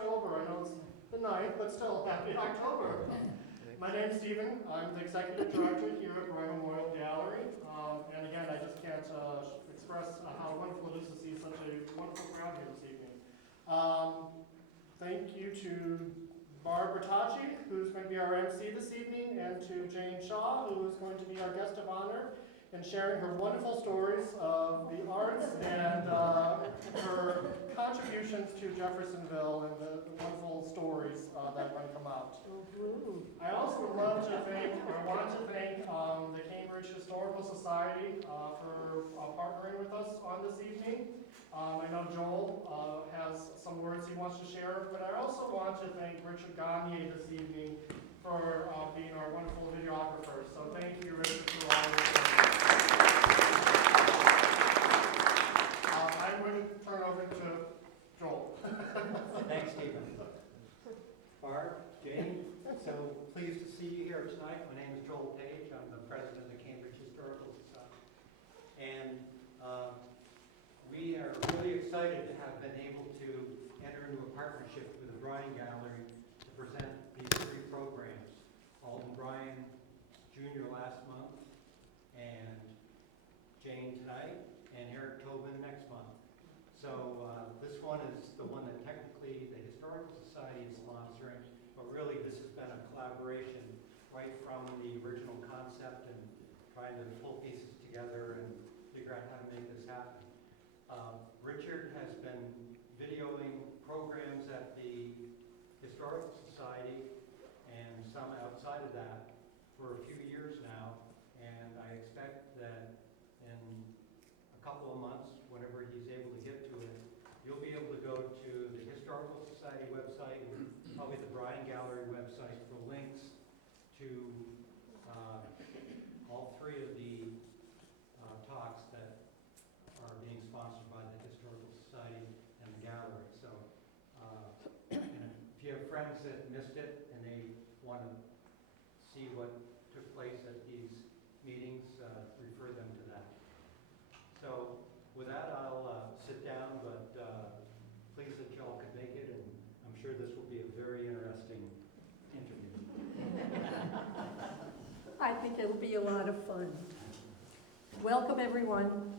October. I know it's the 9th, but still, happy October. My name's Stephen. I'm the executive director here at Bryan Memorial Gallery. And again, I just can't express how wonderful it is to see such a wonderful crowd here this evening. Thank you to Bertocci, who's going to be our MC this evening, and to Jane Shaw, who is going to be our guest of honor and sharing her wonderful stories of the arts and her contributions to Jeffersonville and the wonderful stories that are going to come out. I also would love to thank, or want to thank the Cambridge Historical Society for partnering with us on this evening. I know Joel has some words he wants to share, but I also want to thank Richard Gagne this evening for being our wonderful videographer. So thank you, Richard, for all your work. I'm going to turn over to Joel. Thanks, Stephen. Barb, Jane, so pleased to see you here tonight. My name is Joel Page. I'm the president of the Cambridge Historical Society. And we are really excited to have been able to enter into a partnership with the Bryan Gallery to present these three programs. Alden Bryan Jr. last month, and Jane tonight, and Eric Tobin next month. So this one is the one that technically the Historical Society is sponsoring, but really this has been a collaboration right from the original concept and trying to pull pieces together and figure out how to make this happen. Richard has been videoing programs at the Historical Society and some outside of that for a few years now, and I expect that in a couple of months, whenever he's able to get to it, you'll be able to go to the Historical Society website and probably the Bryan Gallery website for links to all three of the talks that are being sponsored by the Historical Society and the Gallery. So and if you have friends that missed it and they want to see what took place at these meetings, refer them to that. So with that, I'll sit down, but pleased that y'all could make it, and I'm sure this will be a very interesting interview. I think it'll be a lot of fun. Welcome, everyone.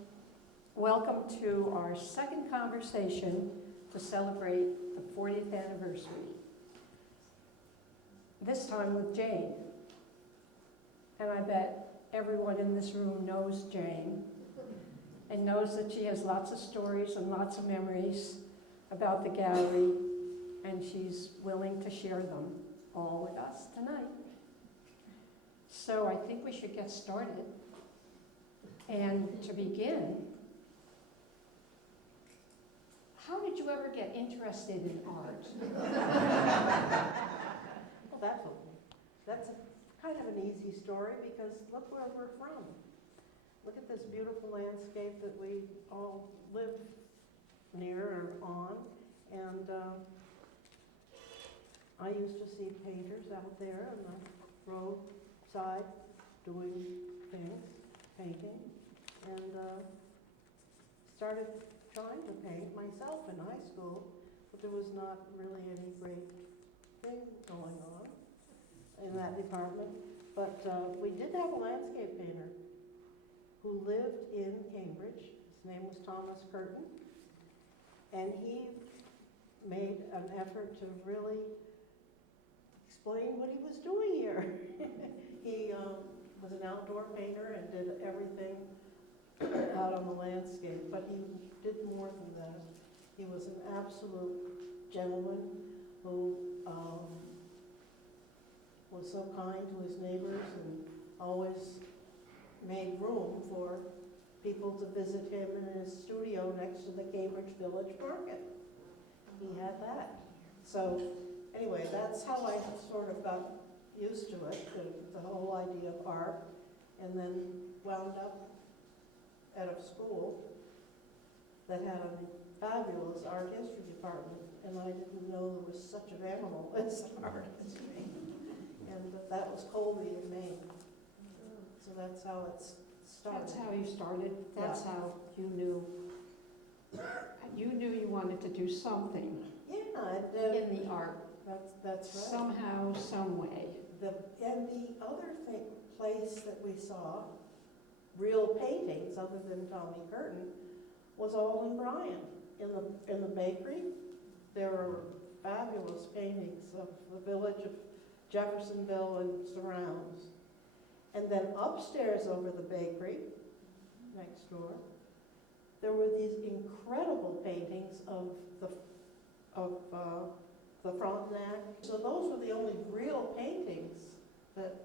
Welcome to our second conversation to celebrate the 40th anniversary. This time with Jane. And I bet everyone in this room knows Jane and knows that she has lots of stories and lots of memories about the gallery, and she's willing to share them all with us tonight. So I think we should get started. And to begin, how did you ever get interested in art? Well, that's kind of an easy story, because look where we're from. Look at this beautiful landscape that we all live near or on. And I used to see painters out there on the roadside doing things, painting, and started trying to paint myself in high school, but there was not really any great thing going on in that department. But we did have a landscape painter who lived in Cambridge. His name was Thomas Curtin, and he made an effort to really explain what he was doing here. He was an outdoor painter and did everything out on the landscape, but he did more than that. He was an absolute gentleman who was so kind to his neighbors and always made room for people to visit him in his studio next to the Cambridge Village Market. He had that. So anyway, that's how I sort of got used to it, the whole idea of art, and then wound up at a school that had a fabulous art history department, and I didn't know there was such an animal as art history. And that was Colby in Maine. So that's how it started. That's how you started. That's Yeah. how you knew you wanted to do something. Yeah, Yeah, in the art, that's right. somehow, some way. And the other place that we saw real paintings other than Tommy Curtin was all in Bryan. In the bakery, there were fabulous paintings of the village of Jeffersonville and surrounds. And then upstairs over the bakery, next door, there were these incredible paintings of the Frontenac. So those were the only real paintings that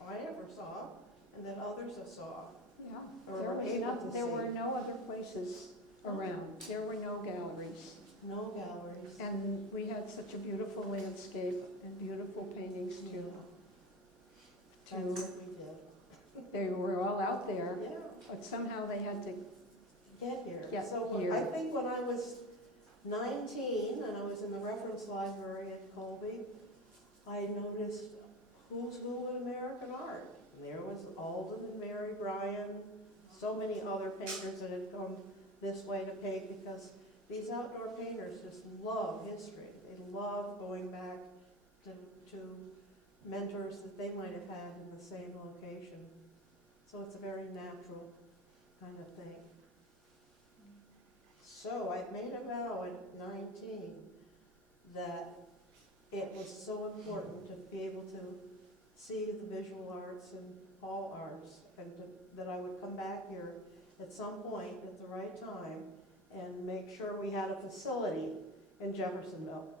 I ever saw and that others have saw. Yeah. Or There were was able to there see. were no other places around. There were no galleries. No galleries. And we had such a beautiful landscape and beautiful paintings Yeah, that's to what we did. they were all out there, Yeah, but somehow they had to, get here. Get So here. I think when I was 19 and I was in the reference library at Colby, I noticed who's who in American art. And there was Alden and Mary Bryan, so many other painters that had come this way to paint because these outdoor painters just love history. They love going back to mentors that they might have had in the same location. So it's a very natural kind of thing. So I made a vow at 19 that it was so important to be able to see the visual arts and all arts, and that I would come back here at some point at the right time and make sure we had a facility in Jeffersonville.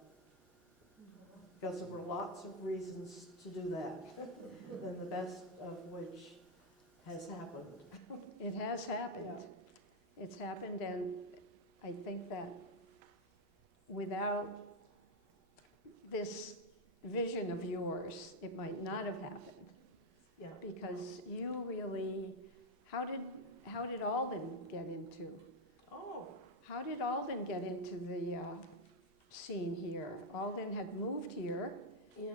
Because there were lots of reasons to do that, and the best of which has happened. it has happened. Yeah. It's happened, and I think that without this vision of yours, it might not have happened. Yeah. Because you really, how did Alden get into? Oh. How did Alden get into the scene here? Alden had moved here. Yeah.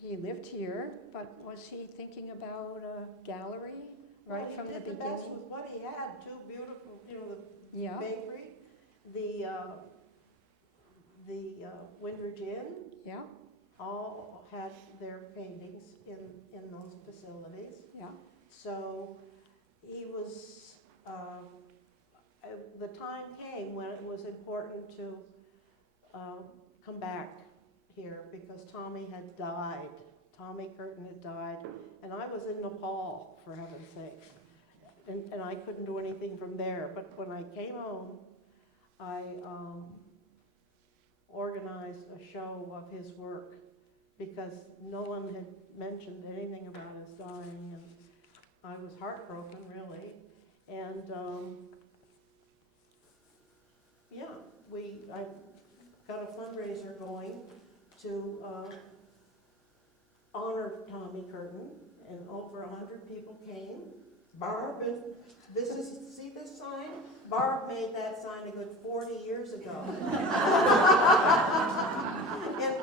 He lived here, but was he thinking about a gallery right Well, from the he did the beginning? best with what he had. Two beautiful, the Yeah, bakery, the Windridge Inn, yeah, all had their paintings in those facilities. yeah. So he was, the time came when it was important to come back here because Tommy had died. Tommy Curtin had died, and I was in Nepal, for heaven's sake. And I couldn't do anything from there. But when I came home, I organized a show of his work because no one had mentioned anything about his dying, and I was heartbroken, really. And yeah, I got a fundraiser going to honor Tommy Curtin, and over 100 people came. Barb, and see this sign? Barb made that sign a good 40 years ago.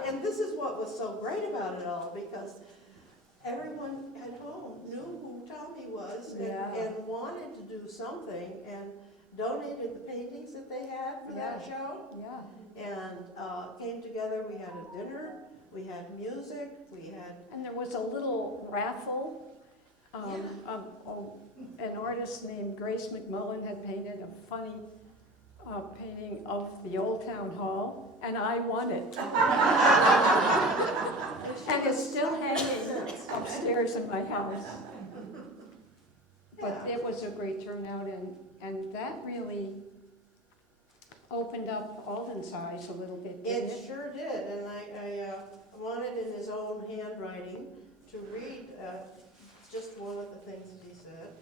and this is what was so great about it all, because everyone at home knew who Tommy was and, Yeah. and wanted to do something and donated the paintings that they had for that show. Yeah, And came together. We had a dinner, we had music, we had... and there was a little raffle. An artist named Grace McMullen had painted a funny painting of the Old Town Hall, and I won it. And it's still hanging upstairs in my house. But Yeah. it was a great turnout, and that really opened up Alden's eyes a little bit, didn't It it? sure did, and I wanted in his own handwriting to read just one of the things that he said.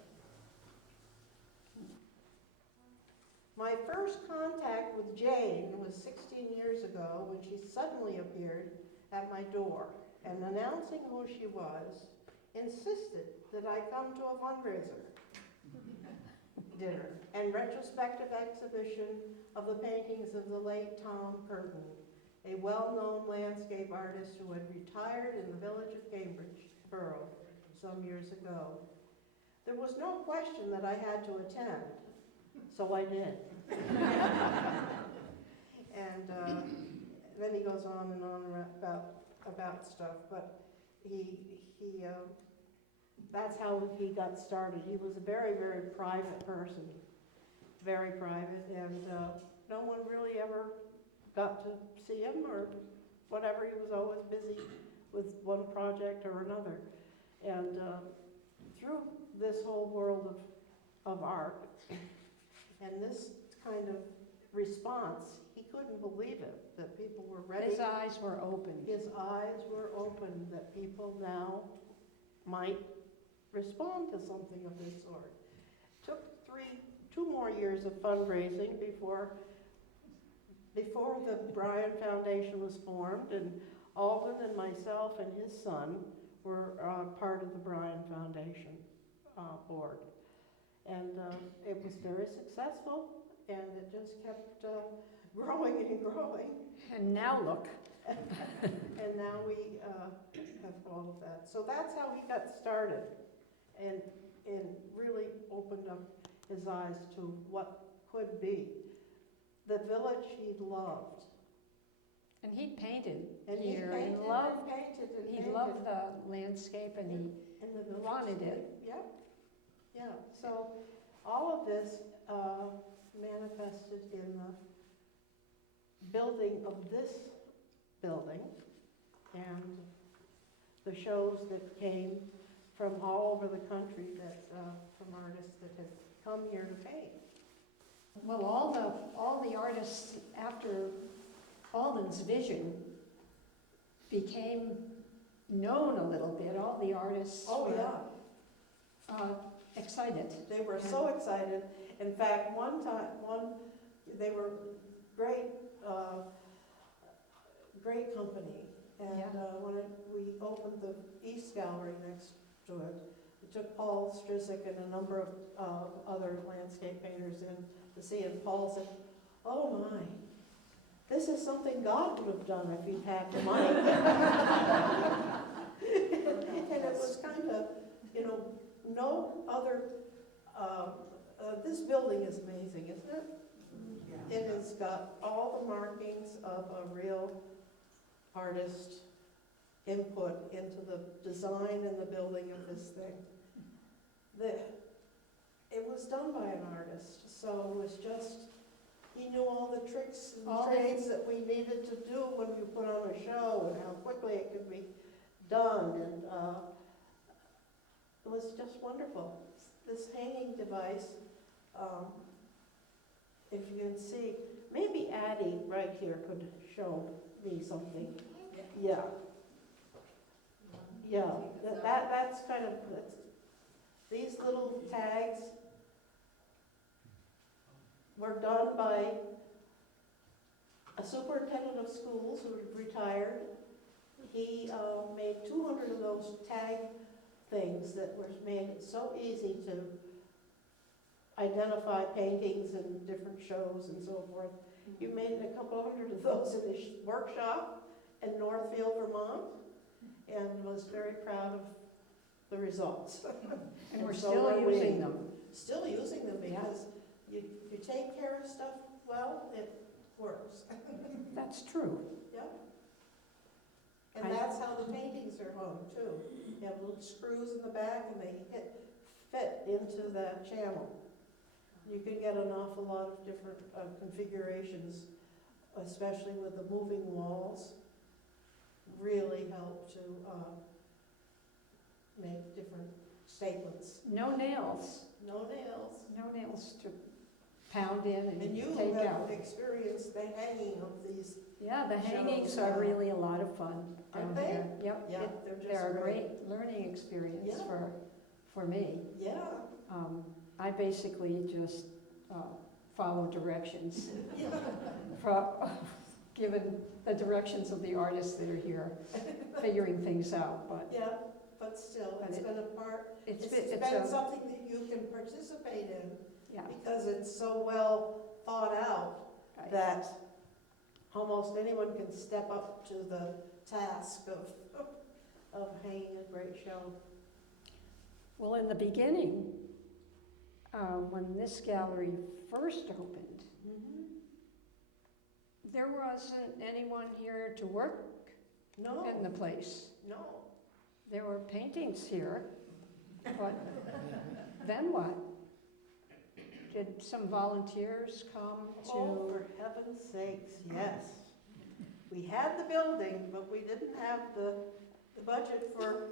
My first contact with Jane was 16 years ago when she suddenly appeared at my door and, announcing who she was, insisted that I come to a fundraiser dinner and retrospective exhibition of the paintings of the late Tom Curtin, a well-known landscape artist who had retired in the village of Cambridgeboro some years ago. There was no question that I had to attend, so I did. And then he goes on and on about stuff, but that's how he got started. He was a very, very private person, very private, and no one really ever got to see him or whatever. He was always busy with one project or another. And through this whole world of art and this kind of response, he couldn't believe it, that people were ready. His eyes were open. His eyes were open, that people now might respond to something of this sort. Took 2 more years of fundraising before the Bryan Foundation was formed, and Alden and myself and his son were part of the Bryan Foundation board. And it was very successful, and it just kept growing and growing. And now look. And now we have all of that. So that's how he got started, and really opened up his eyes to what could be. The village he loved. And he painted And here he painted and loved, and painted and he painted. loved the landscape and he In the village. wanted it. Yep, yeah. So all of this manifested in the building of this building and the shows that came from all over the country, that from artists that had come here to paint. Well, all the artists after Alden's vision became known a little bit. All the artists Oh, were yeah. excited. They were so excited. In fact, they were great, great company. And Yeah. When we opened the East Gallery next to it, we took Paul Strizek and a number of other landscape painters in to see it. And Paul said, "Oh my, this is something God would have done if he'd had the money." And it was kind of, no other, this building is amazing, isn't it? It has got all the markings of a real artist input into the design and the building of this thing. It was done by an artist, so it was just, he knew all the tricks and All the- trades that we needed to do when you put on a show and how quickly it could be done, and it was just wonderful. This hanging device, if you can see, maybe Addie right here could show me something. Yeah. Yeah, that's kind of, these little tags were done by a superintendent of schools who retired. He made 200 of those tag things that made it so easy to identify paintings and different shows and so forth. He made a couple hundred of those in his workshop in Northfield, Vermont, and was very proud of the results. And we're so still are we. using them. Still using them Yeah. because you take care of stuff well, it works. That's true. Yep. And that's how the paintings are hung too. You have little screws in the back and they fit into that channel. You can get an awful lot of different configurations, especially with the moving walls. Really help to make different statements. No nails. No nails. No nails to pound in And and you take have out. experienced the hanging of these. Yeah, the hangings shows, are yeah. really a lot of fun Aren't down they? here. Yep. Yeah, They're a great. great learning experience Yeah. for me. Yeah. I basically just follow directions, Yeah. given the directions of the artists that are here, figuring things out. But Yeah, but still, But it's it- been a part, it's it's been been something that you can participate in yeah. because it's so well thought out Right. that almost anyone can step up to the task of hanging a great show. Well, in the beginning, when this gallery first opened, There wasn't anyone here to work No, in the place. no. There were paintings here, but then what? Did some volunteers come Oh, to? for heaven's sakes, yes. We had the building, but we didn't have the budget for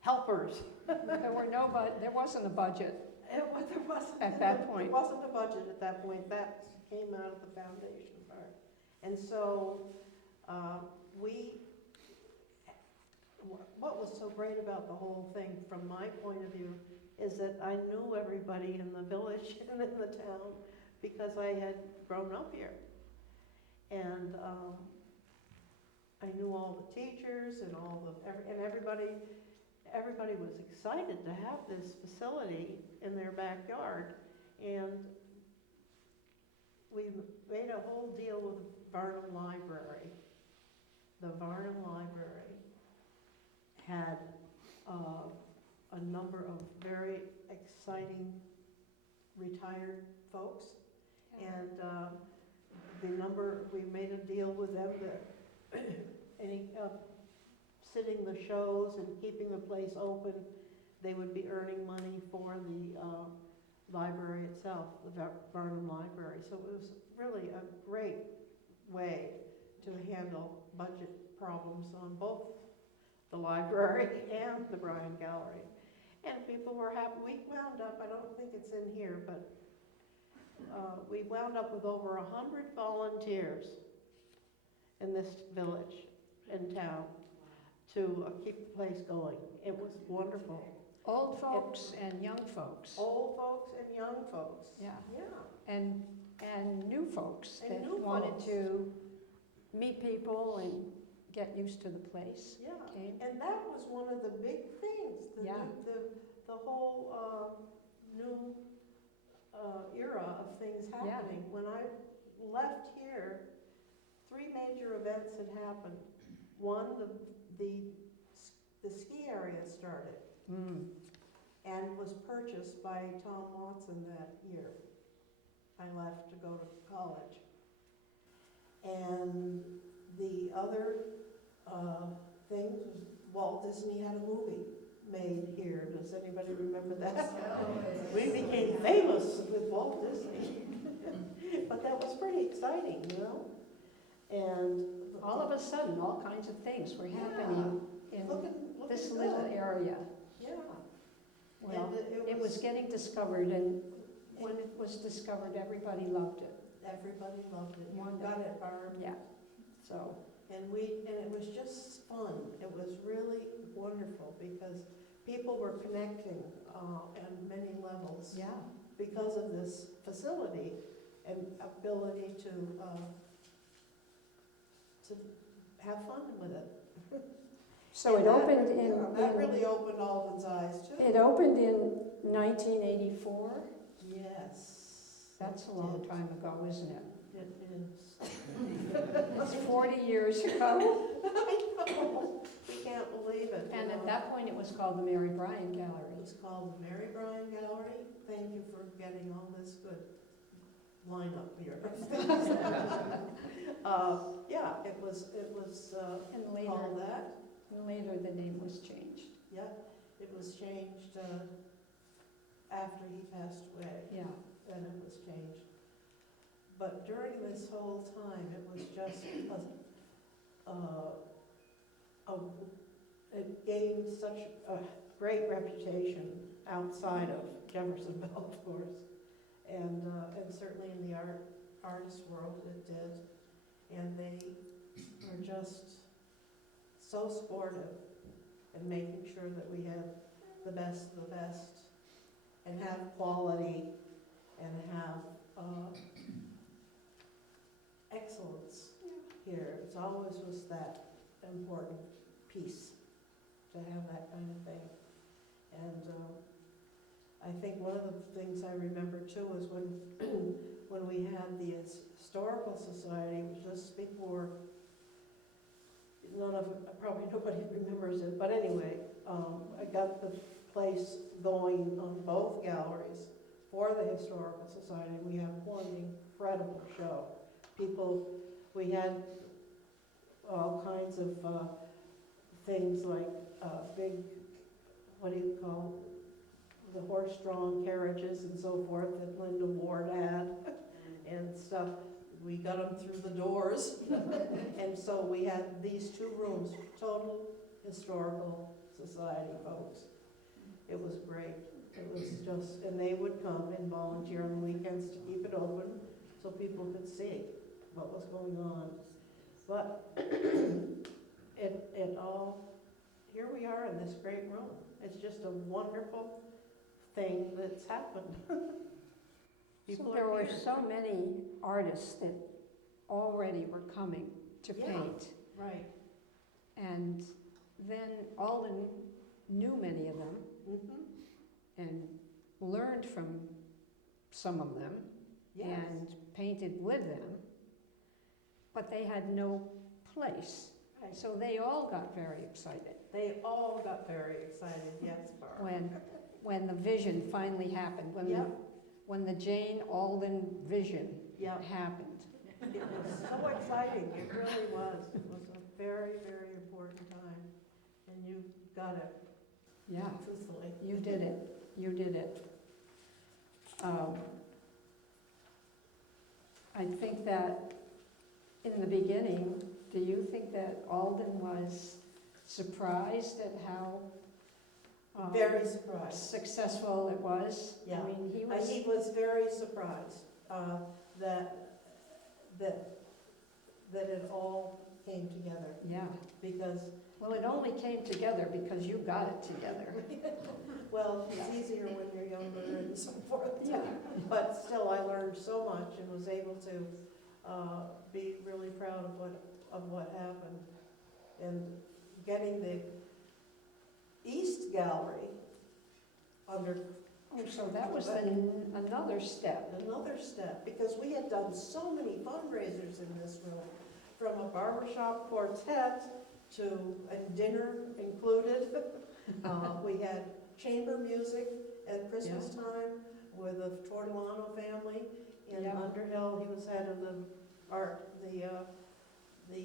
helpers. There wasn't a budget There wasn't. at that point. There wasn't a budget at that point. That came out of the foundation part. And so, what was so great about the whole thing, from my point of view, is that I knew everybody in the village and in the town because I had grown up here. And I knew all the teachers and everybody was excited to have this facility in their backyard. And we made a whole deal with the Varnum Library. The Varnum Library had a number of very exciting retired folks. And we made a deal with them that sitting the shows and keeping the place open, they would be earning money for the library itself, the Varnum Library. So it was really a great way to handle budget problems on both the library and the Bryan Gallery. And people were happy. We wound up, I don't think it's in here, but we wound up with over 100 volunteers in this village, in town, to keep the place going. It was wonderful. Old folks and young folks. Old folks and young folks. Yeah. Yeah. And new folks And that new wanted folks. to meet people and get used to the place. Yeah. Okay. And that was one of the big things. Yeah. The whole new era of things Yeah. happening. When I left here, 3 major events had happened. One, the ski area started and was purchased by Tom Watson that year. I left to go to college. And the other thing was Walt Disney had a movie made here. Does anybody remember that? We became famous with Walt Disney. But that was pretty exciting, you know? And All of a sudden, all kinds of things were happening in looking this good. little area. Yeah. Well, And it was getting discovered, and when it was discovered, everybody loved it. everybody loved it. You Wonderful. got it, Barb. Yeah. So, And it was just fun. It was really wonderful because people were connecting on many levels yeah. because of this facility and ability to have fun with it. So And it that- opened in, yeah, that really opened Alden's eyes too. it opened in 1984. Yes. That's a it long did. time ago, isn't it? It is. It's 40 years ago. I know. We can't believe it. you And know. at that point, it was called the Mary Bryan It Gallery. was called the Mary Bryan Gallery. Thank you for getting all this good lineup here. Yeah, it was And called that. later the name was changed. Yeah, it was changed after he passed away. Yeah. Then it was changed. But during this whole time, it was just it gained such a great reputation outside of Jeffersonville, of course, and certainly in the artist world it did. And they were just so supportive in making sure that we had the best of the best and have quality and have excellence here. It's always was that important piece to have that kind of thing. And I think one of the things I remember too is when we had the Historical Society, it was just before, probably nobody remembers it, but anyway, I got the place going on both galleries for the Historical Society. We had one incredible show. We had all kinds of things like big, what do you call, the horse-drawn carriages and so forth that Linda Ward had and stuff. We got them through the doors. And so we had these 2 rooms, total historical society folks. It was great. It was just, and they would come and volunteer on the weekends to keep it open so people could see what was going on. But it all, here we are in this great room. It's just a wonderful thing that's happened. So there were so many artists that already were coming to Yeah. paint. Right. And then Alden knew many of them Mm-hmm. and learned from some of them Yes. and painted with them, but they had no place. Right. So they all got very excited They all got very excited, yes, Barb. when the vision finally happened, Yep. when the Jane Alden vision Yep. happened. It was so exciting, it really was. It was a very, very important time, and you got it Yeah, truthfully. you did it. You did it. I think that in the beginning, do you think that Alden was surprised at how Very surprised. successful it was? Yeah. I mean, he He was, was very surprised that it all came together, yeah. because, Well, it only came together because you got it together. well, it's easier when you're younger and so forth. Yeah. But still, I learned so much and was able to be really proud of what happened. And getting the East Gallery under Oh, so that was another step. another step, because we had done so many fundraisers in this room, from a barbershop quartet to a dinner included. We had chamber music at Christmas time with the Tortolano family in Yeah. Underhill. He was head of the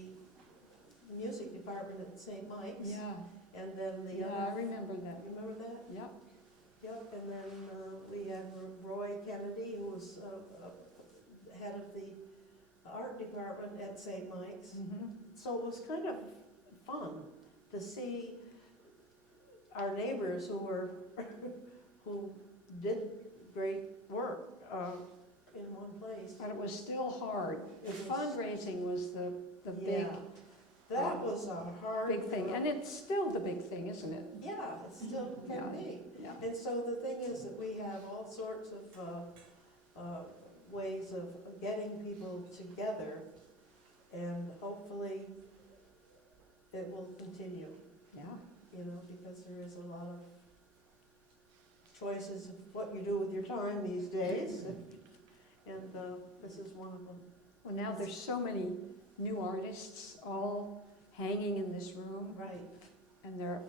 music department at St. Mike's. Yeah, And then the yeah, I other, remember that. remember that? Yeah. Yep, and then we had Roy Kennedy, who was head of the art department at St. Mike's. Mhm. So it was kind of fun to see our neighbors who did great work in one place. But it was still hard. The It was- fundraising was the big, Yeah. That was a hard. big thing. And it's still the big thing, isn't it? Yeah, it still Yeah. can be. Yeah. And so the thing is that we have all sorts of ways of getting people together, and hopefully it will continue, Yeah. because there is a lot of choices of what you do with your time these days, and this is one of them. Well, now there's so many new artists all hanging in this room, Right. and they're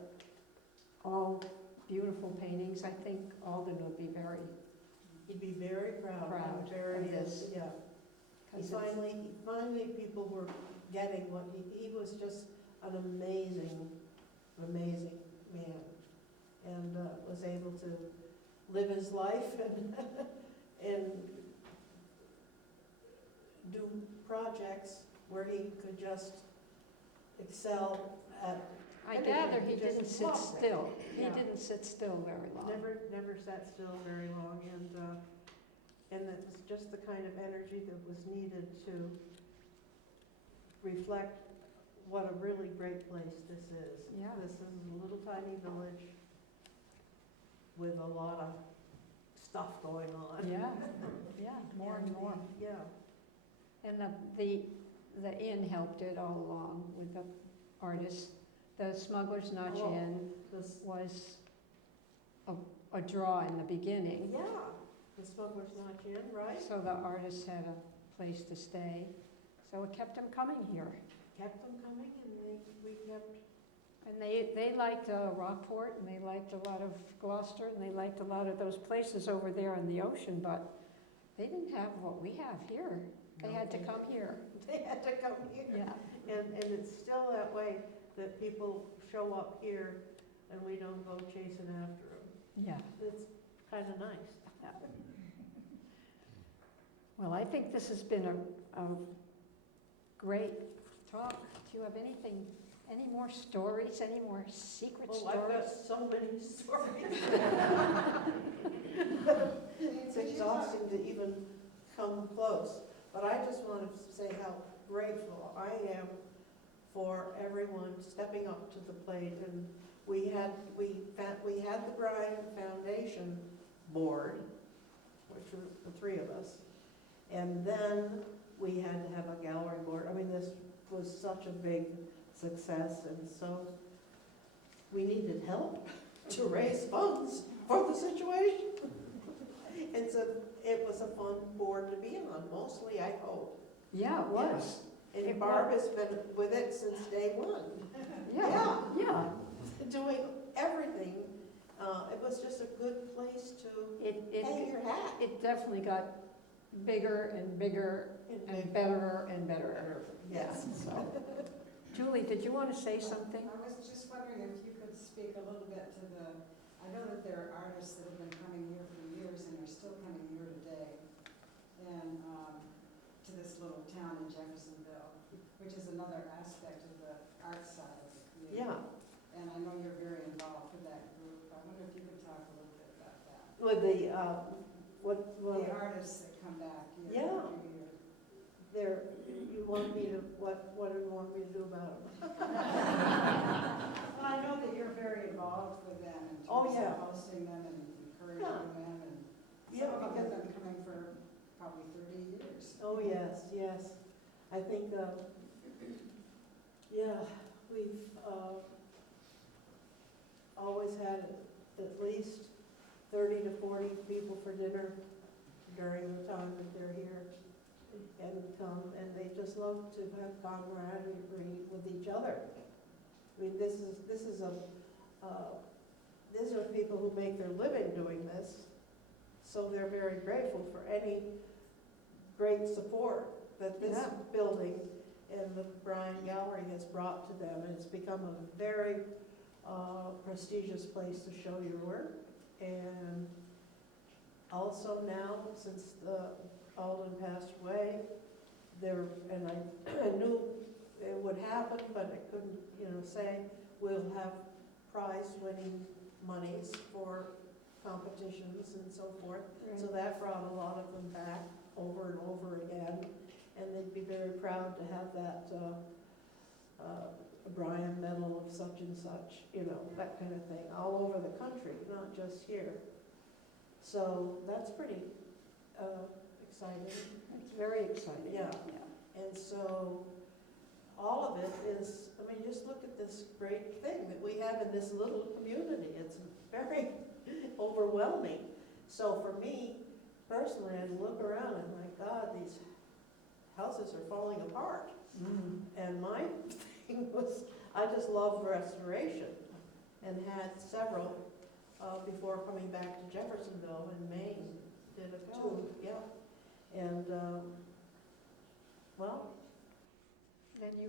all beautiful paintings. I think Alden would be very, He'd be very proud. Proud I'm very, of this. yeah. because it's, Finally people were getting what he was just an amazing, amazing man, and was able to live his life and do projects where he could just excel at. I gather he Just didn't sit walk. still. He Yeah. didn't sit still very long. Never sat still very long, and it was just the kind of energy that was needed to reflect what a really great place this is. Yeah. This is a little tiny village with a lot of stuff going on. Yeah, yeah, more and more. Yeah, And the inn helped it all along with the artists. The Smuggler's Notch Oh. Inn this, was a draw in the beginning, yeah, the Smuggler's Notch Inn, right? so the artists had a place to stay. So it kept them coming here. Kept them coming, and we kept, And they liked Rockport, and they liked a lot of Gloucester, and they liked a lot of those places over there on the ocean, but they didn't have what we have here. They had to come here. They had to come here. Yeah. And it's still that way, that people show up here and we don't go chasing after them. Yeah. It's kind of nice. Well, I think this has been a great talk. Do you have anything, any more stories, any more secret Oh, I've got stories? so many stories. It's exhausting to even come close. But I just want to say how grateful I am for everyone stepping up to the plate. And we had the Bryan Foundation board, which were the three of us. And then we had to have a gallery board. I mean, this was such a big success, and so we needed help to raise funds for the situation. And so it was a fun board to be on, mostly, I hope. Yeah, it was. And It Barb has been with it since day one. Yeah, yeah. Doing everything. It was just a good place to hang your hat. It definitely got bigger and bigger and better and better. Yes. So, Julie, did you want to say something? I was just wondering if you could speak a little bit to I know that there are artists that have been coming here for years and are still coming here today, and to this little town in Jeffersonville, which is another aspect of the art side of the community. Yeah. And I know you're very involved with that group. I wonder if you could talk a little bit about that. With the, The artists that come back year Yeah. after year. you want me to, what do you want me to do about them? Well, I know that you're very involved with them in Oh, terms yeah. of hosting them and encouraging Yeah. them, and Yeah, some of them because- have been coming for probably 30 years. Oh, yes, yes. I think, we've always had at least 30 to 40 people for dinner during the time that they're here and come, and they just love to have camaraderie with each other. I mean, these are people who make their living doing this, so they're very grateful for any great support that this Yeah. building and the Bryan Gallery has brought to them. And it's become a very prestigious place to show your work. And also now, since Alden passed away, and I knew it would happen, but I couldn't, say, we'll have prize-winning monies for competitions and so forth. So that brought a lot of them back over and over again, and they'd be very proud to have that Bryan Medal of such and such, that kind of thing, all over the country, not just here. So that's pretty exciting. It's very exciting. Yeah. And so all of it is, I mean, just look at this great thing that we have in this little community. It's very overwhelming. So for me, personally, I look around and my God, these houses are falling apart. Mm. And my thing was, I just love restoration and had several before coming back to Jeffersonville in Maine. Did a two, yeah. And, well. Then you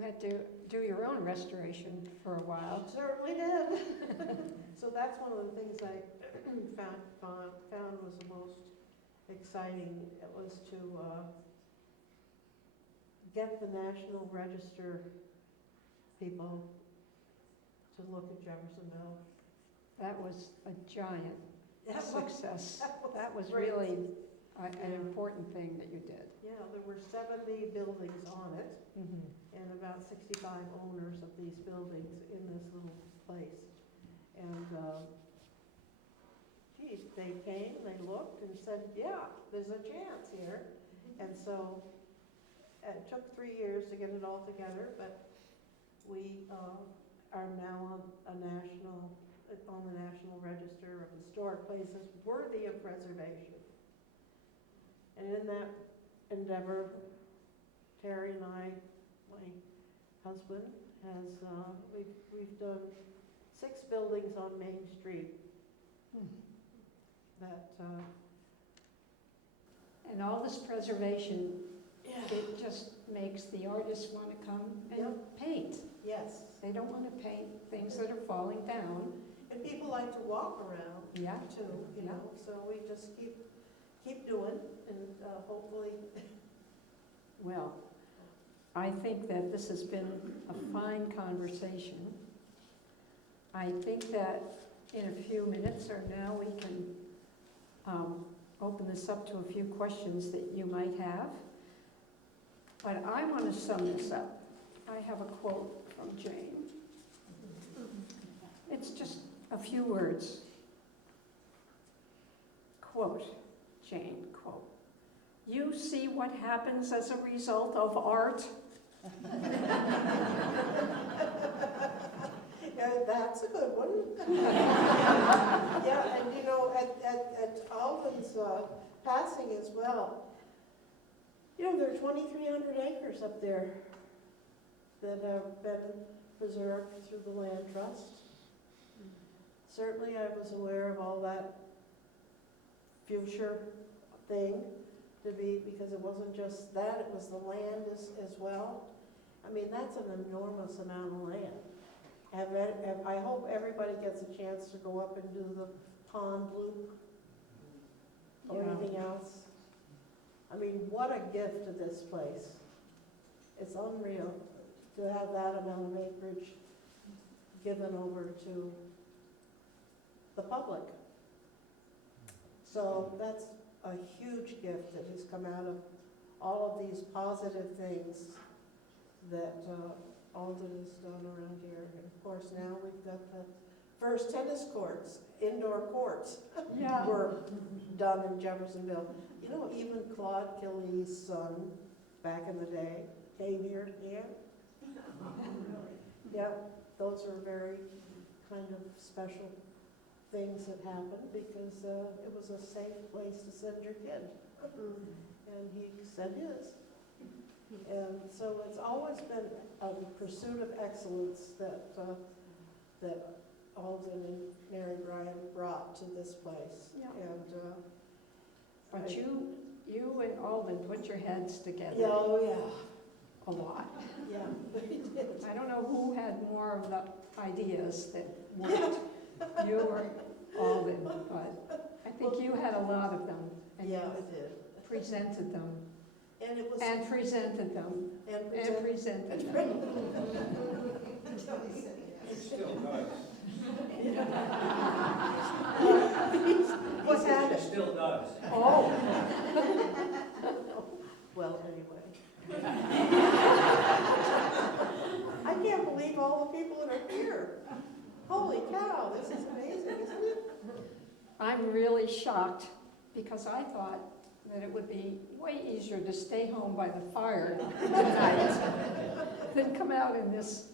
had to do your own restoration for a while. Certainly did. So that's one of the things I found was the most exciting. It was to get the National Register people to look at Jeffersonville. That was a giant success. That was great. really an important thing that you did. Yeah, there were 70 buildings on it, Mm-hmm. and about 65 owners of these buildings in this little place. And, geez, they came, they looked and said, yeah, there's a chance here. And so it took 3 years to get it all together, but we are now on the National Register of Historic Places worthy of preservation. And in that endeavor, Terry and I, my husband, has we've done 6 buildings on Main Street that And all this preservation, Yeah. it just makes the artists want to come and paint. Yes. They don't want to paint things that are falling down. And people like to walk around Yeah. too, you Yeah. know, so we just keep doing and hopefully. Well, I think that this has been a fine conversation. I think that in a few minutes or now, we can open this up to a few questions that you might have. But I want to sum this up. I have a quote from Jane. It's just a few words. Quote, Jane, quote, "You see what happens as a result of art?" Yeah, that's a good one. Yeah, and you know, at Alden's passing as well, you know, there are 2,300 acres up there that have been preserved through the land trust. Certainly I was aware of all that future thing to be, because it wasn't just that, it was the land as well. I mean, that's an enormous amount of land. I hope everybody gets a chance to go up and do the pond loop or Yeah. anything else. I mean, what a gift to this place. It's unreal to have that amount of acreage given over to the public. So that's a huge gift that has come out of all of these positive things that Alden has done around here. And of course, now we've got the first tennis courts, indoor courts, Yeah. were done in Jeffersonville. You know, even Claude Kelly's son, back in the day, came here to camp. Yeah, those are very kind of special things that happened because it was a safe place to send your kid. And he sent his. And so it's always been a pursuit of excellence that Alden and Mary Bryan brought to this place. Yeah. And But you and Alden put your heads together yeah, oh yeah, a lot. yeah, we did. I don't know who had more of the ideas that worked, you or Alden, but I think you had a lot of them. And Yeah, you it did. presented them, And it was. and presented them, and presented them. It still does. What's It happened? still does. Oh, Well, anyway. I can't believe all the people that are here. Holy cow, this is amazing, isn't it? I'm really shocked because I thought that it would be way easier to stay home by the fire tonight than come out in this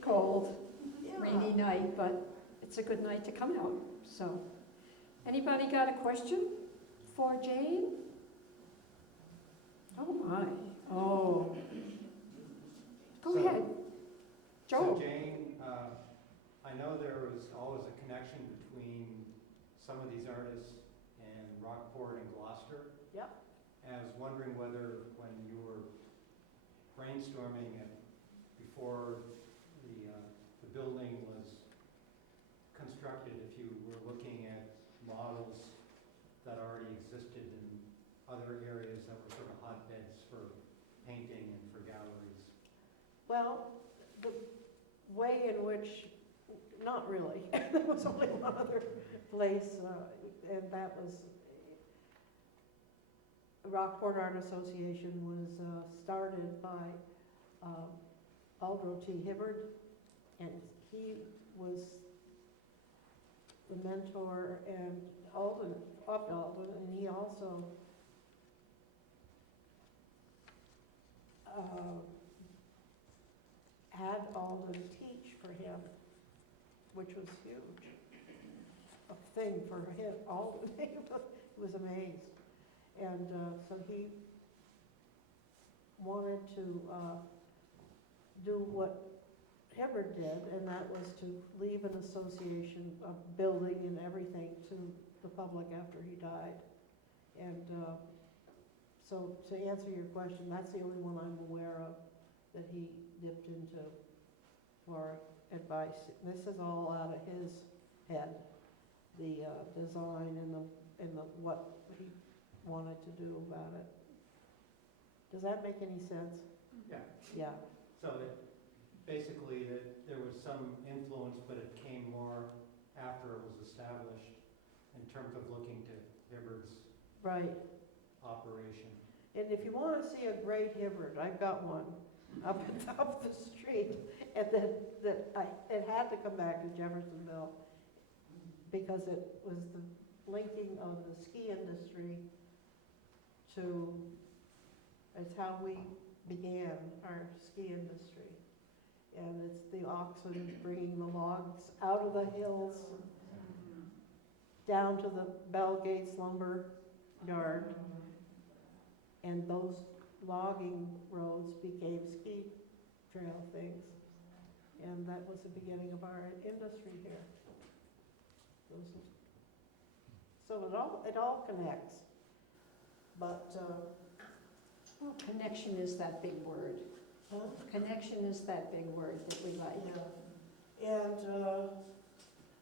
cold, Yeah. rainy night, but it's a good night to come out, so. Anybody got a question for Jane? Oh my, oh. Go So- ahead. So Joel. Jane, I know there was always a connection between some of these artists and Rockport and Gloucester. Yep. And I was wondering whether when you were brainstorming it before the building was constructed, if you were looking at models that already existed in other areas that were sort of hotbeds for painting and for galleries. Well, the way in which, not really. There was only one other place, and that was, the Rockport Art Association was started by Aldro T. Hibbard, and he was the mentor, and Alden, and he also had Alden teach for him, which was huge. A thing for him, Alden, he was amazed. And so he wanted to do what Hibbard did, and that was to leave an association, a building and everything to the public after he died. And So to answer your question, that's the only one I'm aware of that he dipped into for advice. This is all out of his head, the design and the what he wanted to do about it. Does that make any sense? Yeah. Yeah. So it, basically, that there was some influence, but it came more after it was established in terms of looking to Hibbard's Right. operation. And if you want to see a great Hibbard, I've got one up the street, and it had to come back to Jeffersonville because it was the linking of the ski industry to, it's how we began our ski industry. And it's the oxen bringing the logs out of the hills down to the Bell Gates lumber yard. And those logging roads became ski trail things. And that was the beginning of our industry here. So it all connects. But, Well, connection is that big word. Connection is that big word that we like. yeah. And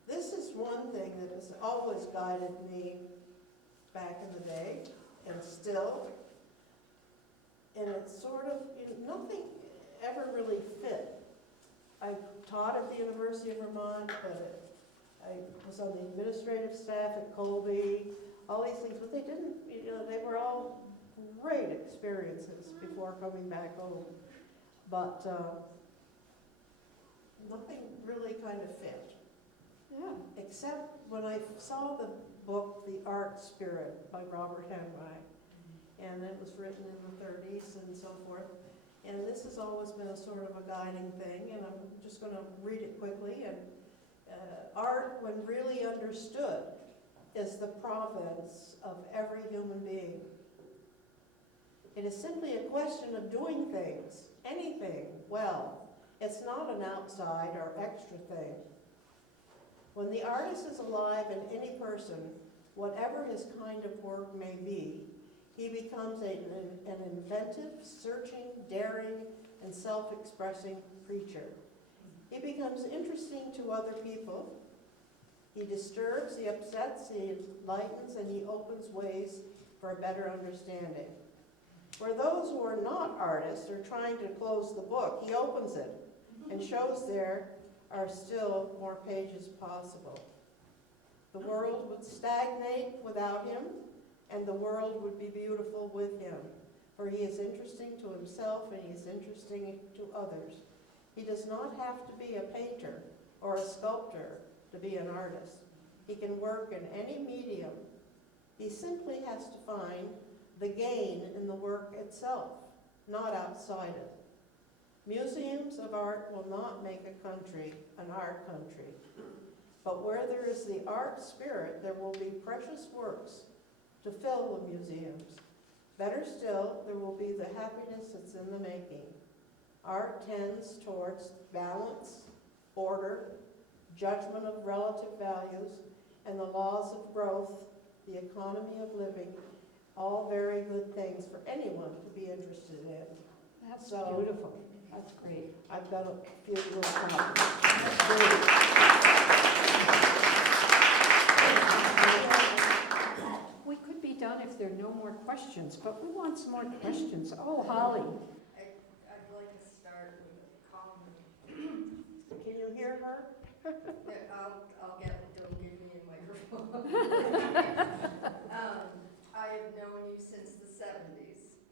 this is one thing that has always guided me back in the day, and still. And it's sort of, nothing ever really fit. I taught at the University of Vermont, but I was on the administrative staff at Colby, all these things, but they didn't, they were all great experiences before coming back home. But nothing really kind of fit. Yeah. Except when I saw the book, The Art Spirit by Robert Henry, and it was written in the 30s and so forth. And this has always been a sort of a guiding thing, and I'm just going to read it quickly. And art, when really understood, is the province of every human being. It is simply a question of doing things, anything, well. It's not an outside or extra thing. When the artist is alive in any person, whatever his kind of work may be, he becomes an inventive, searching, daring, and self-expressing creature. He becomes interesting to other people. He disturbs, he upsets, he enlightens, and he opens ways for a better understanding. For those who are not artists or trying to close the book, he opens it and shows there are still more pages possible. The world would stagnate without him, and the world would be beautiful with him, for he is interesting to himself and he is interesting to others. He does not have to be a painter or a sculptor to be an artist. He can work in any medium. He simply has to find the gain in the work itself, not outside it. Museums of art will not make a country an art country, but where there is the art spirit, there will be precious works to fill the museums. Better still, there will be the happiness that's in the making. Art tends towards balance, order, judgment of relative values, and the laws of growth, the economy of living, all very good things for anyone to be interested in. That's So- beautiful. That's great. I've got a few little comments. We could be done if there are no more questions, but we want some more questions. Oh, Holly. I'd like to start with a comment. Can you hear her? I'll get, don't give me a microphone. I have known you since the 70s,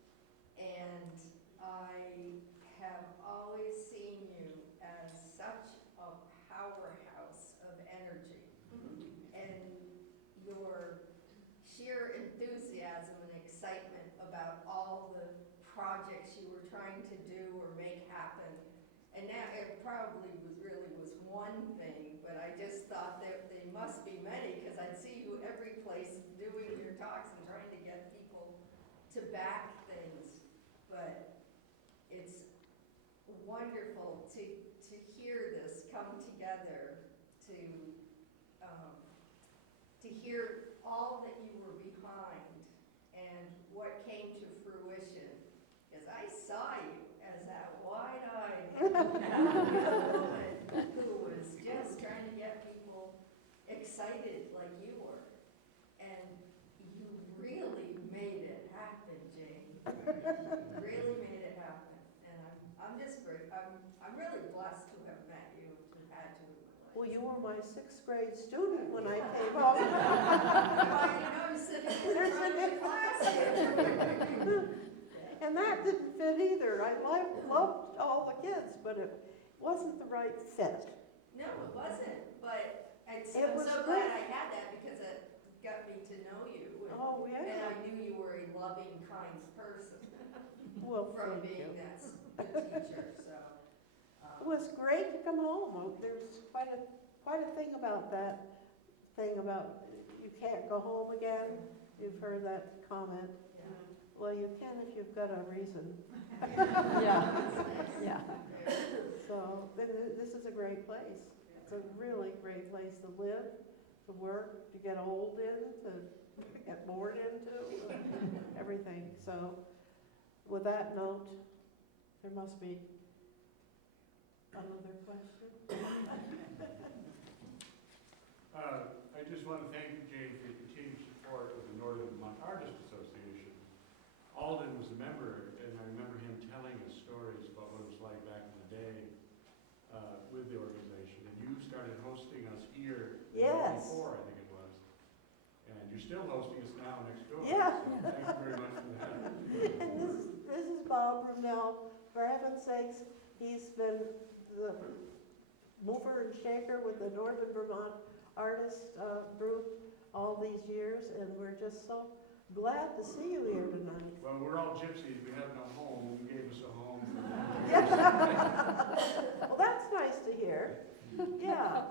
and I have always seen you as such a powerhouse of energy. And your sheer enthusiasm and excitement about all the projects you were trying to do or make happen. And now it probably was one thing, but I just thought that there must be many, because I'd see you every place doing your talks and trying to get people to back things. But it's wonderful to hear this come together, to hear all that you were behind and what came to fruition. who was just trying to get people excited like you were. And you really made it happen, Jane. You really made it happen. And I'm just great. I'm really blessed to have met you, to have had you in my life. Well, you were my 6th grade student when I came home. Well, you know, I'm sitting in the front of the class here. And that didn't fit either. I loved all the kids, but it wasn't the right fit. No, it wasn't, but I'm It was so great. glad I had that because it got me to know you. Oh, And yeah. I knew you were a loving, kind person Well, from thank you. being that good teacher, so. It was great to come home. There's quite a thing about that, you can't go home again. You've heard that comment. Yeah. Well, you can if you've got a reason. Yeah, yeah. So this is a great place. It's a really great place to live, to work, to get old in, to get bored into, everything. So with that note, there must be another question. I just want to thank you, Jane, for your continued support of the Northern Vermont Artists Association. Alden was a member, and I remember him telling us stories about what it was like back in the day with the organization. And you started hosting us here in Yes. 1994, I think it was. And you're still hosting us now next door. Yeah. So thank you very much for that. And this is Bob Brunel. For heaven's sakes, he's been the mover and shaker with the Northern Vermont Artist Group all these years, and we're just so glad to see you here tonight. Well, we're all gypsies. We have no home. You gave us a home. Well, that's nice to hear. Yeah.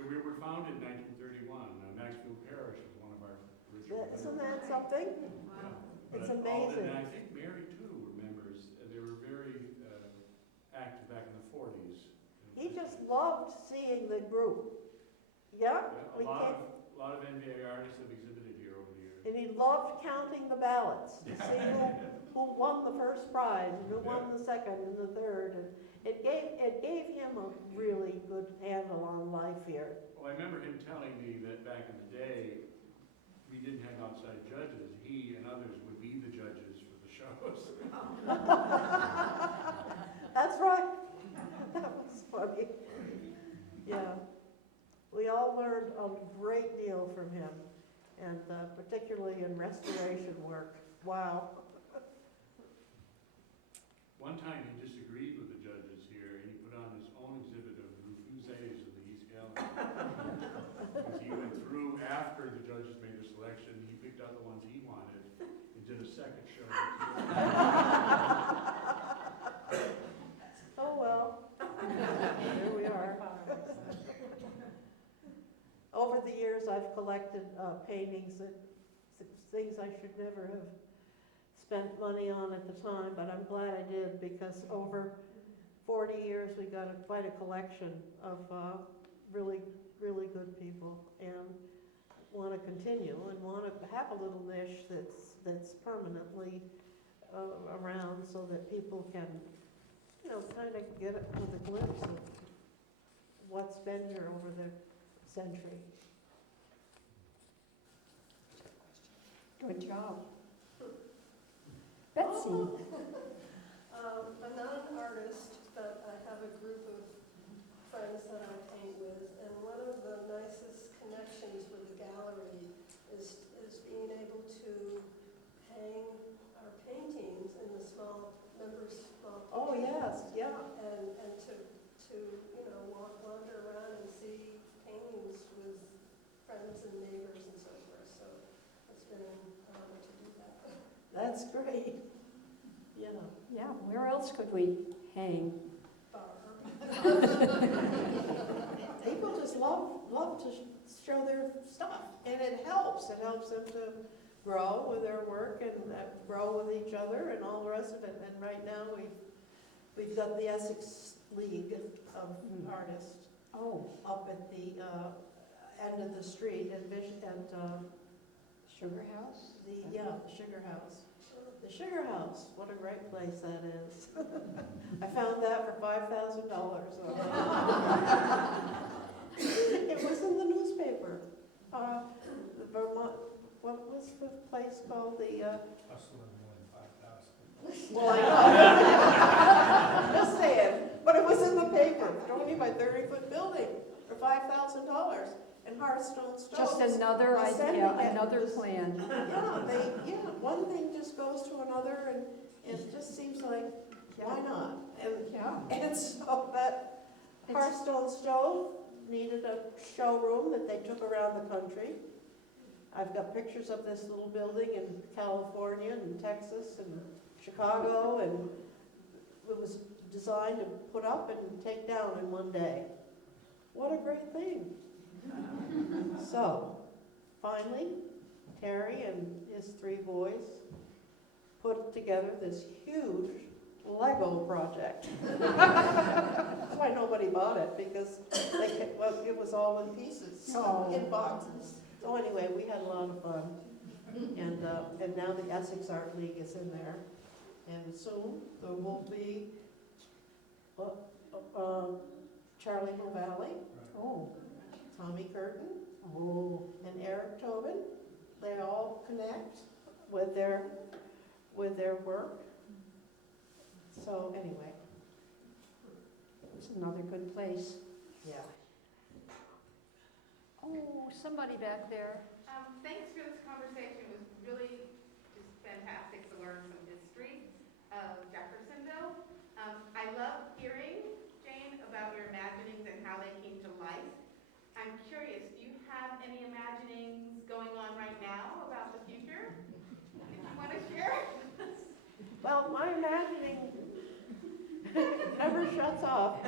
We were founded in 1931. Maxfield Parish was one of our original members. Isn't that something? Yeah. It's But amazing. Alden and I think Mary too were members. They were very active back in the 40s. He just loved seeing the group. Yeah, Yeah, we a came, lot of NBA artists have exhibited here over the years. and he loved counting the ballots to see who won the first prize and who won the second and the third. And it gave him a really good handle on life here. Well, I remember him telling me that back in the day, we didn't have outside judges. He and others would be the judges for the shows. That's right. That was funny. Yeah. We all learned a great deal from him, and particularly in restoration work. Wow. One time he disagreed with the judges here, and he put on his own exhibit of refusees in the East Gallery. Because he went through after the judges made their selection, he picked out the ones he wanted and did a second show. Oh, well. Here we are. Over the years, I've collected paintings that things I should never have spent money on at the time, but I'm glad I did, because over 40 years we got quite a collection of really good people, and want to continue and want to have a little niche that's permanently around, so that people can, kind of get it with a glimpse of what's been here over the century. Good job. Betsy. I'm not an artist, but I have a group of friends that I paint with, and one of the nicest connections with the gallery is being able to hang our paintings in the small Oh, yes, yeah. and to wander around and see paintings with friends and neighbors and so forth. So it's been an honor to do that. That's great. Yeah. Yeah, where else could we hang? People just love to show their stuff, and it helps. It helps them to grow with their work and grow with each other and all the rest of it. And right now we've got the Essex League of Artists up at the end of the street and Sugar House? the Sugar House. The Sugar House, what a great place that is. I found that for $5,000. It was in the newspaper. The Vermont, what was the place called? Well, I know. Just saying, but it was in the paper, 20 by 30-foot building for $5,000 and Hearthstone stoves. Just another Ascending idea, it another was- plan. Yeah, one thing just goes to another, and it just seems like, why not? And so that Hearthstone stove needed a showroom that they took around the country. I've got pictures of this little building in California and Texas and Chicago, and it was designed to put up and take down in one day. What a great thing. So, finally, Terry and his 3 boys put together this huge Lego project. That's why nobody bought it, because it was all in pieces, in boxes. So anyway, we had a lot of fun. And now the Essex Art League is in there. And soon there will be Charlie Valley, Tommy Curtin, and Eric Tobin. They all connect with their work. So anyway, It's another good place. yeah. Oh, somebody back there. Thanks for this conversation. It was really just fantastic to learn some history of Jeffersonville. I love hearing, Jane, about your imaginings and how they came to life. I'm curious, do you have any imaginings going on right now about the future? Did you want to share? Well, my imagining never shuts off.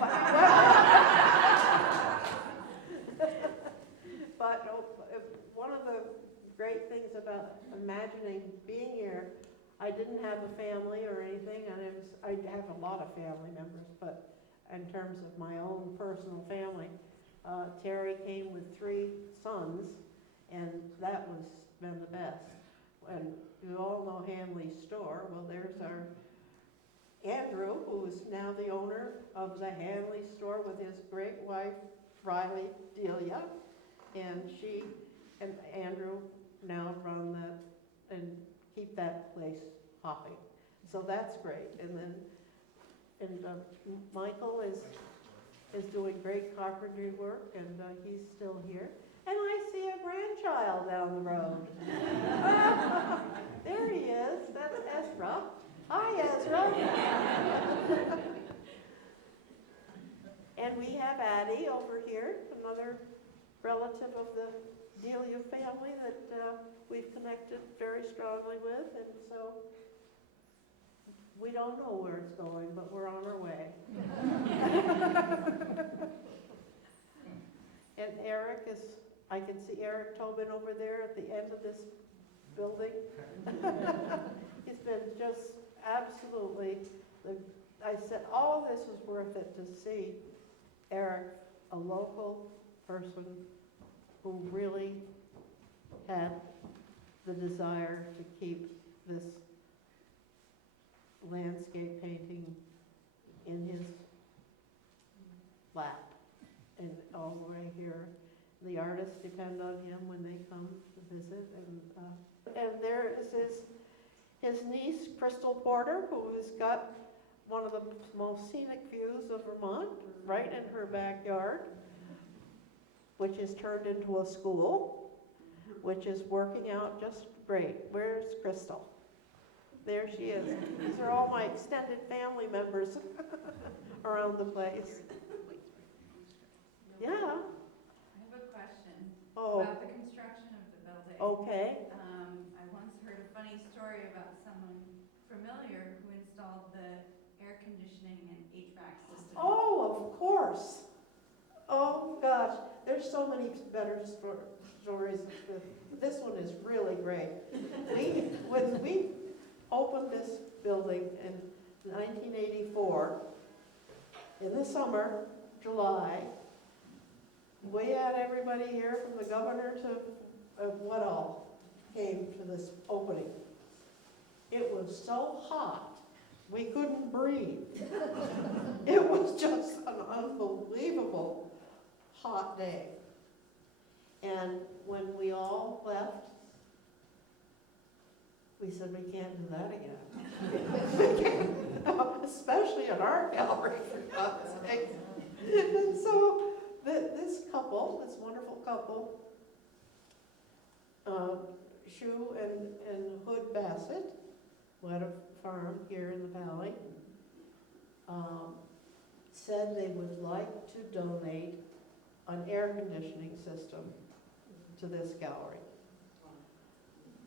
But one of the great things about imagining being here, I didn't have a family or anything, and I have a lot of family members, but in terms of my own personal family, Terry came with 3 sons, and that was been the best. And you all know Hamley's store. Well, there's our Andrew, who is now the owner of the Hamley store with his great wife, Riley Delia. And she and Andrew now run that and keep that place hopping. So that's great. And then Michael is doing great carpentry work, and he's still here. And I see a grandchild down the road. There he is. That's Ezra. Hi, Ezra. And we have Addie over here, another relative of the Delia family that we've connected very strongly with. And so we don't know where it's going, but we're on our way. And Eric is, I can see Eric Tobin over there at the end of this building. He's been just absolutely, I said, all this was worth it to see Eric, a local person who really had the desire to keep this landscape painting in his lap and all the way here. The artists depend on him when they come to visit, and there is his niece, Crystal Porter, who has got one of the most scenic views of Vermont, right in her backyard, which is turned into a school, which is working out just great. Where's Crystal? There she is. These are all my extended family members around the place. Yeah. I have a question about the construction of the building. Okay. I once heard a funny story about someone familiar who installed the air conditioning and HVAC system. Oh, of course. Oh, gosh. There's so many better stories. This one is really great. When we opened this building in 1984, in the summer, July, we had everybody here from the governor to what all came to this opening. It was so hot, we couldn't breathe. It was just an unbelievable hot day. And when we all left, we said, we can't do that again. Especially in our gallery, for God's sake. And so this couple, this wonderful couple, Shue and Hood Bassett, who had a farm here in the valley, said they would like to donate an air conditioning system to this gallery.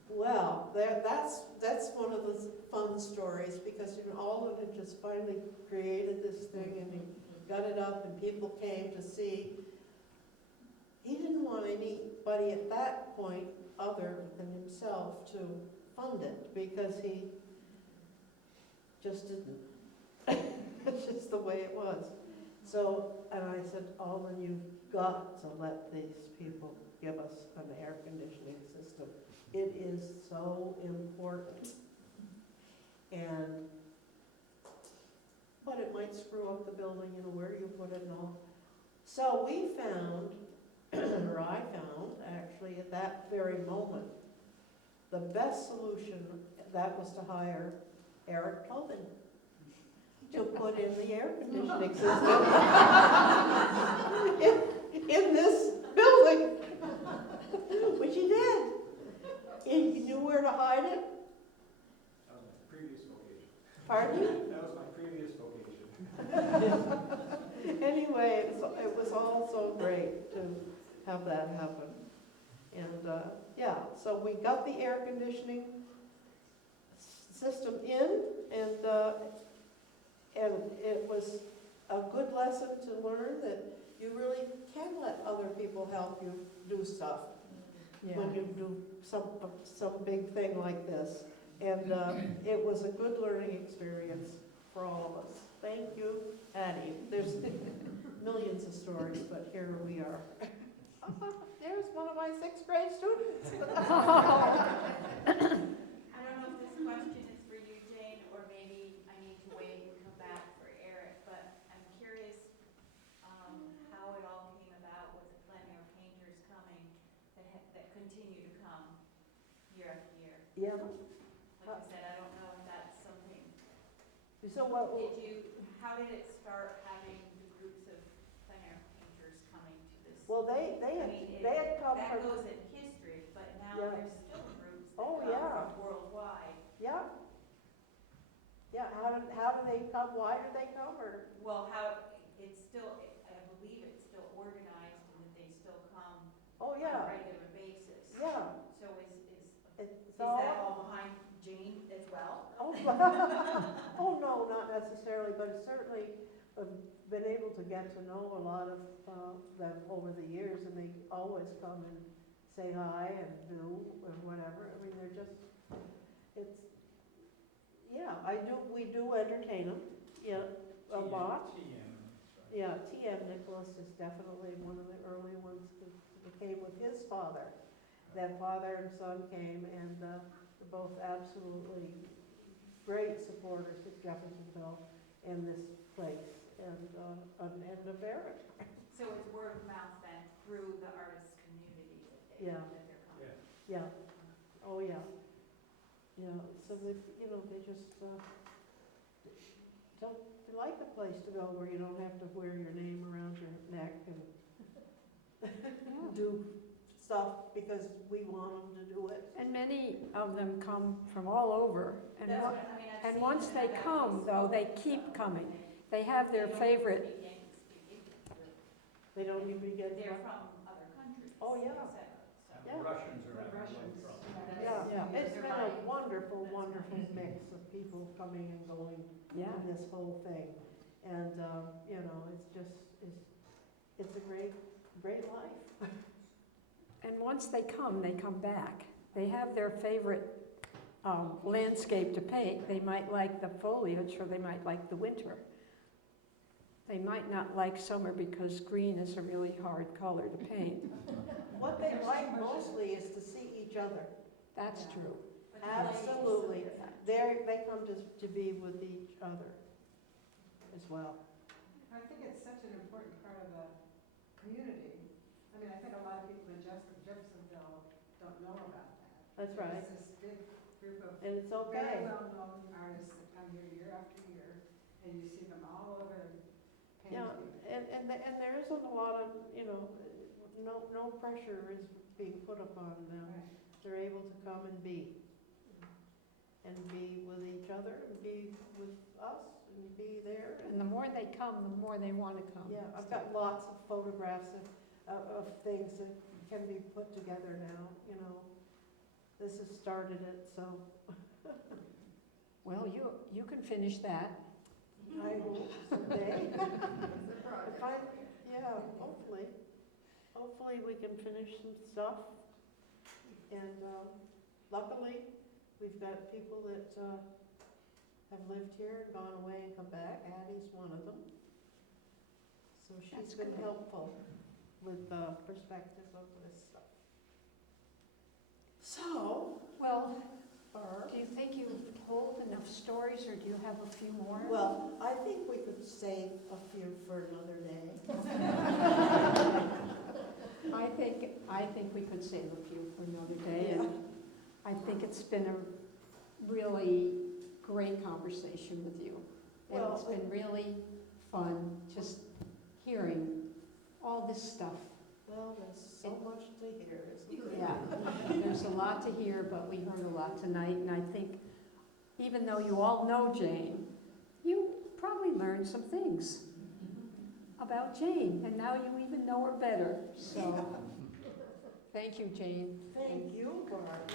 Well, that's one of the fun stories, because Alden had just finally created this thing and he got it up and people came to see. He didn't want anybody at that point other than himself to fund it, because he just didn't. It's just the way it was. So, and I said, Alden, you've got to let these people give us an air conditioning system. It is so important. But it might screw up the building, where do you put it and all. So we found, or I found, actually, at that very moment, the best solution, that was to hire Eric Tobin to put in the air conditioning system in this building, which he did. He knew where to hide it. That was my previous vocation. Pardon you? That was my previous vocation. Anyway, it was all so great to have that happen. And yeah, so we got the air conditioning system in, and it was a good lesson to learn that you really can let other people help you do stuff when you do some big thing like this. And it was a good learning experience for all of us. Thank you, Addie. There's millions of stories, but here we are. There's one of my 6th grade students. I don't know if this question is for you, Jane, or maybe I need to wait and come back for Eric, but I'm curious how it all came about with the plein air painters coming that continue to come year after year. Yeah. Like I said, I don't know if that's something. So what? How did it start having the groups of plein air painters coming to this? Well, they had come That from. goes in history, but now Yeah. there's still groups that Oh, come yeah. from worldwide. Yeah. Yeah. How do they come? Why do they come? Or Well, how, it's still, I believe it's still organized and that they still come oh on a yeah. regular basis. Yeah. So It's is that all behind Jane as well? Oh, oh no, not necessarily, but certainly been able to get to know a lot of them over the years, and they always come and say hi and do and whatever. I mean, they're just, it's, yeah, we do entertain them, yeah, a lot. Yeah, T.M. Nicholas is definitely one of the early ones who came with his father. That father and son came, and they're both absolutely great supporters of Jeffersonville and this place, and of Eric. So it's word of mouth then through the artist community that Yeah. they're coming? Yeah. Oh, yeah. Yeah, so that, they just don't, they like a place to go where you don't have to wear your name around your neck and do stuff because we want them to do it. And many of them come from all over. And, That's what, I mean, I've and seen once them they at come, these though, they schools, keep so coming. They have their they don't favorite. speak English. They don't even get. They're from other countries. Oh, yeah. et cetera, so. Yeah. Russians are The having Russians. no trouble. Yeah, it's They're been a buying. wonderful, That's wonderful nice. mix of people coming and going Yeah. in this whole thing. And, it's just, it's a great, great life. And once they come back. They have their favorite landscape to paint. They might like the foliage, or they might like the winter. They might not like summer because green is a really hard color to paint. What they like mostly is to see each other. That's true. Absolutely. They come to be with each other as well. I think it's such an important part of the community. I mean, I think a lot of people in Jeffersonville don't know about that. That's right. There's this big group of And it's very okay. well-known artists that come here year after year, and you see them all over Yeah, painting. and there isn't a lot of, no pressure is being put upon them. Right. They're able to come and be with each other, and be with us, and be there. And the more they come, the more they want to come. Yeah, I've got lots of photographs of things that can be put together now, This has started it, so Well, you can finish that. I will someday. It's a project. Yeah, hopefully. Hopefully we can finish some stuff. And luckily, we've got people that have lived here and gone away and come back. Addie's one of them. So she's That's been good. helpful with the perspective of this stuff. So, Well, Barb? do you think you've told enough stories, or do you have a few more? Well, I think we could save a few for another day. I think we could save a few for another day. And I think it's been a really great conversation with you. And it's Well, been really fun just hearing all this stuff. Well, there's so much to hear, isn't there? Yeah, there's a lot to hear, but we heard a lot tonight, and I think even though you all know Jane, you probably learned some things about Jane, and now you even know her better. So, thank you, Jane. Thank you, Barb.